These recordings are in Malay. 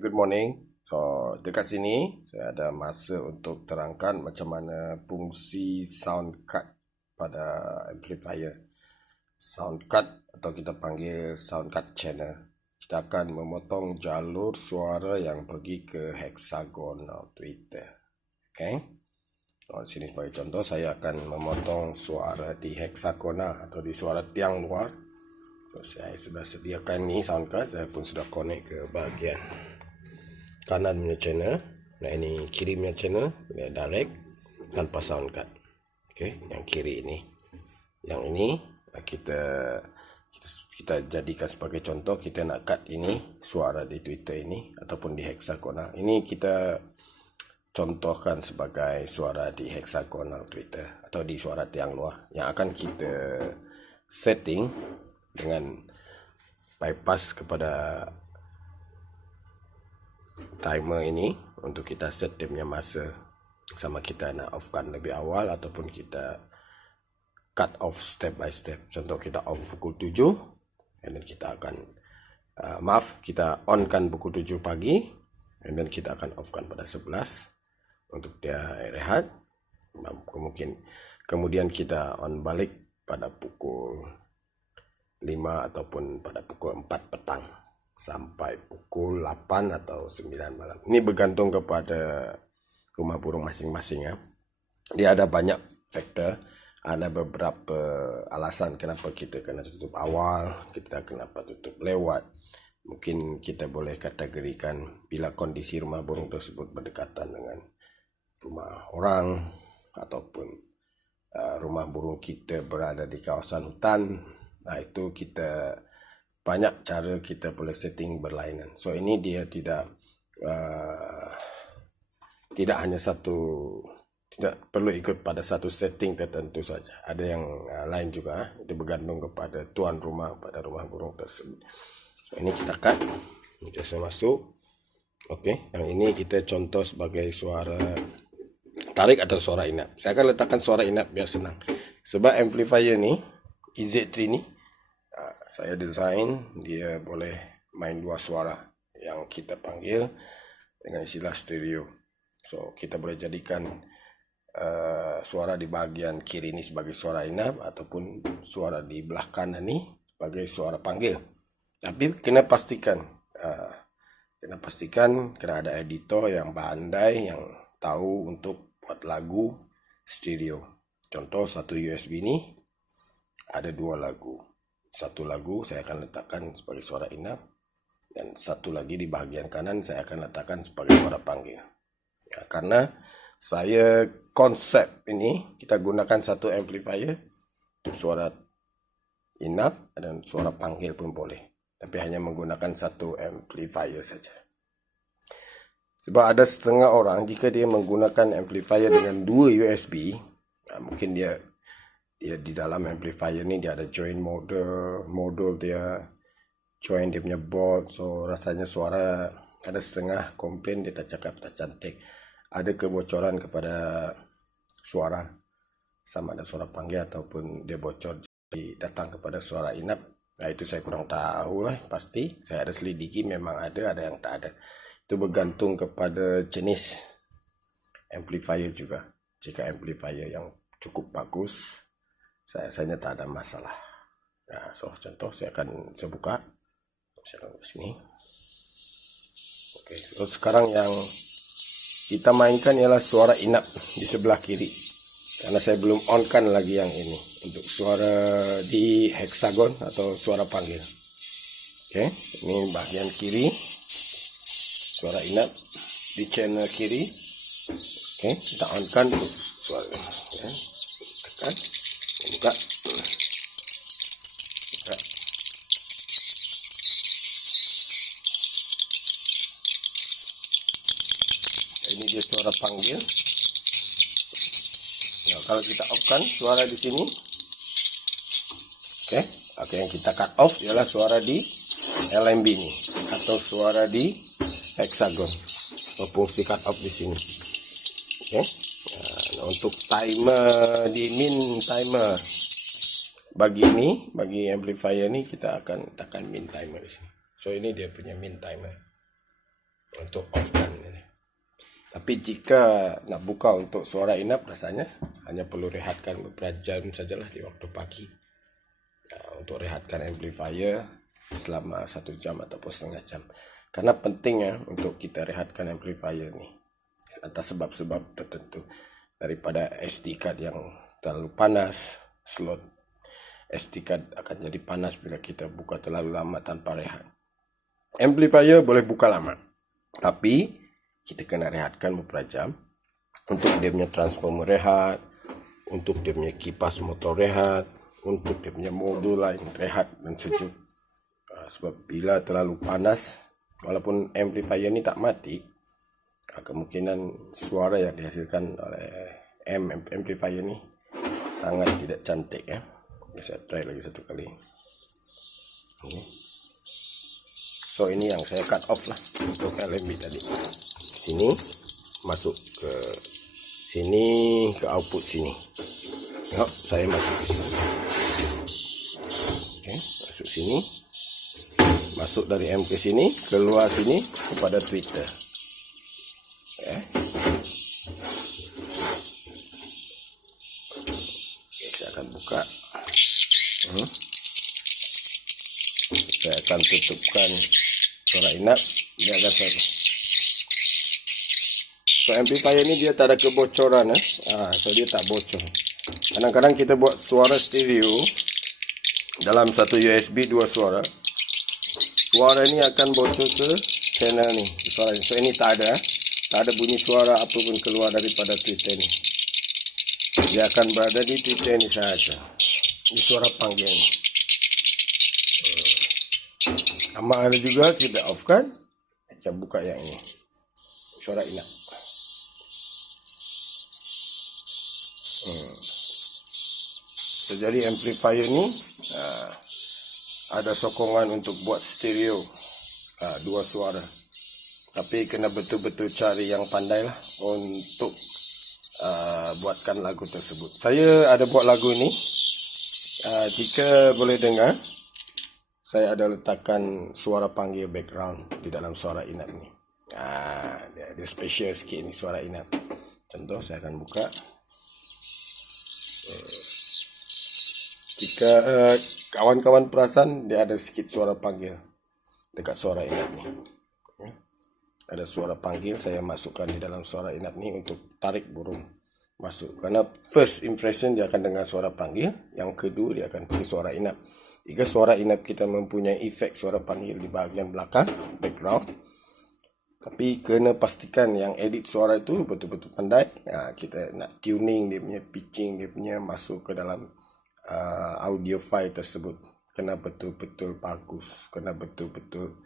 Good morning. So, dekat sini saya ada masa untuk terangkan macam mana fungsi sound card pada amplifier. Sound card atau kita panggil sound card channel. Kita akan memotong jalur suara yang pergi ke hexagonal tweeter. Okay? So, di sini sebagai contoh saya akan memotong suara di hexagonal atau di suara tiang luar. So, saya sudah sediakan ni sound card, saya pun sudah connect ke bahagian kanan punya channel. Nah, ini kiri punya channel, dia direct tanpa sound card. Okay, yang kiri ini. Yang ini kita jadikan sebagai contoh. Kita nak cut ini suara di Twitter ini ataupun di hexagonal. Ini kita contohkan sebagai suara di hexagonal Twitter atau di suara tiang luar yang akan kita setting dengan bypass kepada timer ini untuk kita set dia punya masa, sama kita nak offkan lebih awal ataupun kita cut off step by step. Contoh kita off pukul 7 dan kita akan kita onkan pukul 7 pagi dan kita akan offkan pada 11 untuk dia rehat. Kemudian kita on balik pada pukul 5 ataupun pada pukul 4 petang sampai pukul 8 atau 9 malam. Ini bergantung kepada rumah burung masing-masing ya. Dia ada banyak faktor, ada beberapa alasan kenapa kita kena tutup awal, kita kenapa tutup lewat. Mungkin kita boleh kategorikan bila kondisi rumah burung tersebut berdekatan dengan rumah orang ataupun rumah burung kita berada di kawasan hutan. Nah, itu kita banyak cara kita boleh setting berlainan. So ini dia tidak hanya satu, tidak perlu ikut pada satu setting tertentu saja. Ada yang lain juga. Itu bergantung kepada tuan rumah pada rumah burung tersebut. So ini kita cut, kita saya masuk. Okey, yang ini kita contoh sebagai suara tarik atau suara inap. Saya akan letakkan suara inap biar senang. Sebab amplifier ni EZ3 ni saya design dia boleh main dua suara yang kita panggil dengan istilah stereo. So kita boleh jadikan suara di bahagian kiri ni sebagai suara inap ataupun suara di belah kanan ni sebagai suara panggil. Tapi kena pastikan kena ada editor yang pandai, yang tahu untuk buat lagu stereo. Contoh satu USB ni ada dua lagu. Satu lagu saya akan letakkan sebagai suara inap dan satu lagi di bahagian kanan saya akan letakkan sebagai suara panggil. Ya, karena saya konsep ini kita gunakan satu amplifier untuk suara inap dan suara panggil pun boleh. Tapi hanya menggunakan satu amplifier saja. Sebab ada setengah orang jika dia menggunakan amplifier dengan dua USB, mungkin dia di dalam amplifier ni dia ada join modul dia, join dia punya board. So rasanya suara ada setengah komplain, dia tak cakap tak cantik, ada kebocoran kepada suara, sama ada suara panggil ataupun dia bocor datang kepada suara inap. Nah, itu saya kurang tahu lah pasti. Saya ada selidiki, memang ada yang tak ada. Itu bergantung kepada jenis amplifier juga. Jika amplifier yang cukup bagus, saya tak ada masalah. Nah, so contoh saya buka. Saya akan ke sini. Oke, so sekarang yang kita mainkan ialah suara inap di sebelah kiri. Karena saya belum on kan lagi yang ini untuk suara di hexagon atau suara panggil. Oke, ini bagian kiri. Suara inap di channel kiri. Oke, kita on kan suara. Ya. Tekan. Buka. Ini dia suara panggil. Ya, kalau kita off kan suara di sini. Oke, yang kita cut off ialah suara di LMB ini atau suara di hexagon. Fungsi cut off di sini. Oke. Nah, untuk timer di min timer bagi amplifier ini kita akan tekan min timer di sini. So ini dia punya min timer. untuk off-kan ini. Tapi jika nak buka untuk suara inap, rasanya hanya perlu rehatkan beberapa jam sajalah di waktu pagi. Untuk rehatkan amplifier selama 1 jam ataupun setengah jam. Karena pentingnya untuk kita rehatkan amplifier ni atas sebab-sebab tertentu. Daripada SD card yang terlalu panas, slot SD card akan jadi panas bila kita buka terlalu lama tanpa rehat. Amplifier boleh buka lama, tapi kita kena rehatkan beberapa jam untuk dia punya transformer rehat, untuk dia punya kipas motor rehat, untuk dia punya modul lain rehat dan sejuk. Sebab bila terlalu panas, walaupun amplifier ni tak mati, kemungkinan suara yang dihasilkan oleh amplifier ni sangat tidak cantik ya. Saya try lagi satu kali. Okay. So ini yang saya cut off lah untuk LMB tadi. Sini masuk ke sini, ke output sini. Tengok, saya masuk ke sini. Okay, masuk sini. Masuk dari M ke sini, keluar sini kepada Twitter. Okay. Saya akan buka. Saya akan tutupkan suara inap. Dia akan satu. So amplifier ni dia tak ada kebocoran so dia tak bocor. Kadang-kadang kita buat suara stereo dalam satu USB 2 suara. Suara ni akan bocor ke channel ni. Suara ni. So ini tak ada bunyi suara apa pun keluar daripada Twitter ni. Dia akan berada di Twitter ni sahaja. Di suara panggil ni. Amat ada juga kita off kan. Kita buka yang ini. Suara inap. So, jadi amplifier ni ada sokongan untuk buat stereo 2 suara. Tapi kena betul-betul cari yang pandai lah untuk buatkan lagu tersebut. Saya ada buat lagu ni. Jika boleh dengar, saya ada letakkan suara panggil background di dalam suara inap ni. Dia special sikit ni suara inap. Contoh saya akan buka. Jika kawan-kawan perasan, dia ada sikit suara panggil dekat suara inap ni. Ada suara panggil, saya masukkan di dalam suara inap ni untuk tarik burung masuk. Karena first impression dia akan dengar suara panggil, yang kedua dia akan pilih suara inap. Jika suara inap kita mempunyai efek suara panggil di bahagian belakang, background, tapi kena pastikan yang edit suara itu betul-betul pandai. Kita nak tuning dia punya pitching, dia punya masuk ke dalam audio file tersebut. Kena betul-betul bagus, kena betul-betul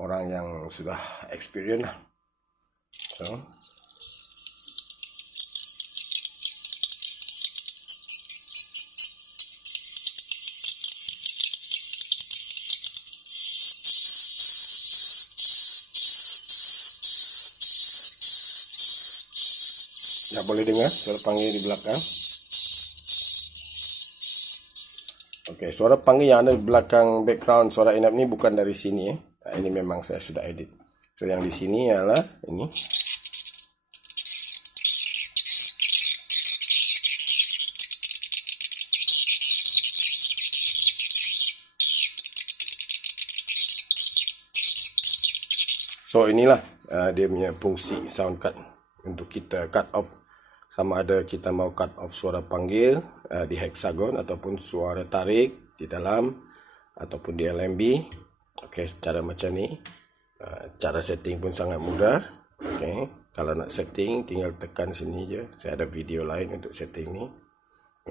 orang yang sudah experience lah. So dah boleh dengar suara panggil di belakang. Okey, suara panggil yang ada di belakang background suara inap ni bukan dari sini ini memang saya sudah edit. So yang di sini ialah ini. So inilah dia punya fungsi sound cut untuk kita cut off. Sama ada kita mau cut off suara panggil di hexagon ataupun suara tarik di dalam ataupun di LMB. Okey, cara macam ni. Cara setting pun sangat mudah. Okey, kalau nak setting tinggal tekan sini je. Saya ada video lain untuk setting ni.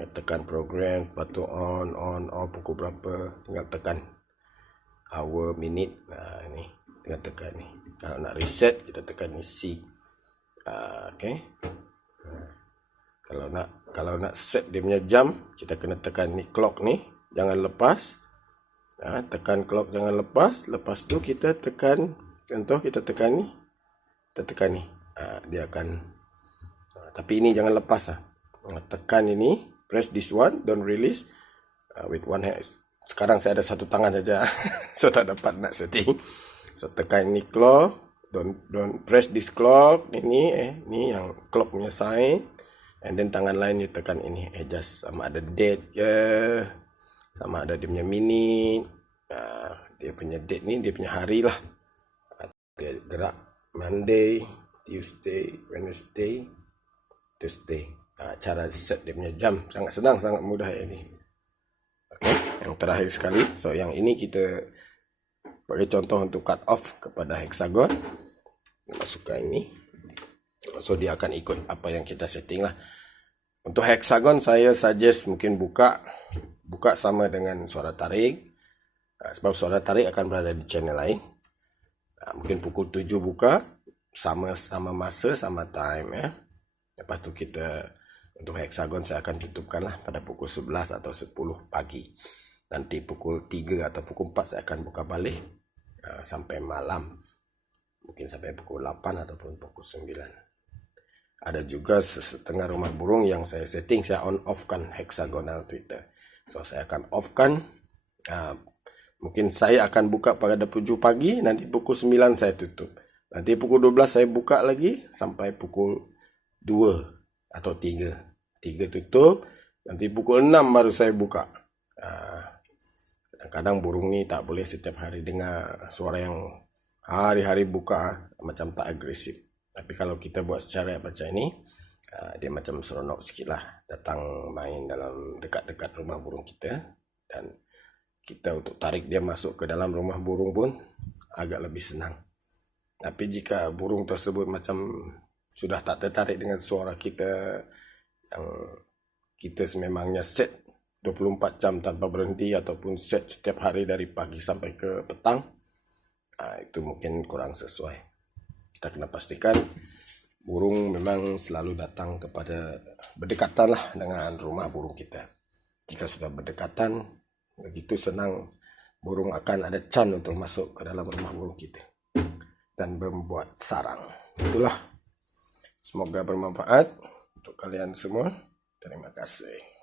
Tekan program, lepas tu on, off, pukul berapa, tinggal tekan hour, minute. Ini tinggal tekan ni. Kalau nak reset kita tekan ni C. Okey. Kalau nak set dia punya jam, kita kena tekan ni clock ni, jangan lepas. Tekan clock jangan lepas. Lepas tu kita tekan, contoh kita tekan ni, dia akan. Tapi ini jangan lepas tekan ini, press this one, don't release. With one hand. Sekarang saya ada satu tangan saja, so tak dapat nak setting. So tekan ni clock don't press this clock. Ini yang clock punya sign. And then tangan lain ni tekan ini, adjust sama ada date ke, sama ada dia punya minit. Dia punya date ni, dia punya hari lah. Dia gerak Monday, Tuesday, Wednesday, Thursday. Cara set dia punya jam sangat senang, sangat mudah ini. Okay. Yang terakhir sekali, so yang ini kita bagi contoh untuk cut off kepada hexagon. Masukkan ini, so dia akan ikut apa yang kita setting lah. Untuk hexagon saya suggest mungkin buka sama dengan suara tarik. Sebab suara tarik akan berada di channel lain. Mungkin pukul 7 buka, sama masa, sama time ya. Lepas tu kita untuk hexagon saya akan tutupkan lah pada pukul 11 atau 10 pagi. Nanti pukul 3 atau pukul 4 saya akan buka balik sampai malam. Mungkin sampai pukul 8 ataupun pukul 9. Ada juga setengah rumah burung yang saya setting, saya on off kan hexagonal Twitter. So saya akan off kan. Mungkin saya akan buka pada 7 pagi, nanti pukul 9 saya tutup. Nanti pukul 12 saya buka lagi sampai pukul 2 atau 3. 3 tutup, nanti pukul 6 baru saya buka. Kadang-kadang burung ni tak boleh setiap hari dengar suara yang hari-hari buka, macam tak agresif. Tapi kalau kita buat secara macam ini, dia macam seronok sikit lah. Datang main dalam dekat-dekat rumah burung kita. Dan kita untuk tarik dia masuk ke dalam rumah burung pun agak lebih senang. Tapi jika burung tersebut macam sudah tak tertarik dengan suara kita, yang kita sememangnya set 24 jam tanpa berhenti ataupun set setiap hari dari pagi sampai ke petang, itu mungkin kurang sesuai. Kita kena pastikan burung memang selalu datang kepada berdekatan lah dengan rumah burung kita. Jika sudah berdekatan, begitu senang burung akan ada can untuk masuk ke dalam rumah burung kita dan membuat sarang. Itulah. Semoga bermanfaat untuk kalian semua. Terima kasih.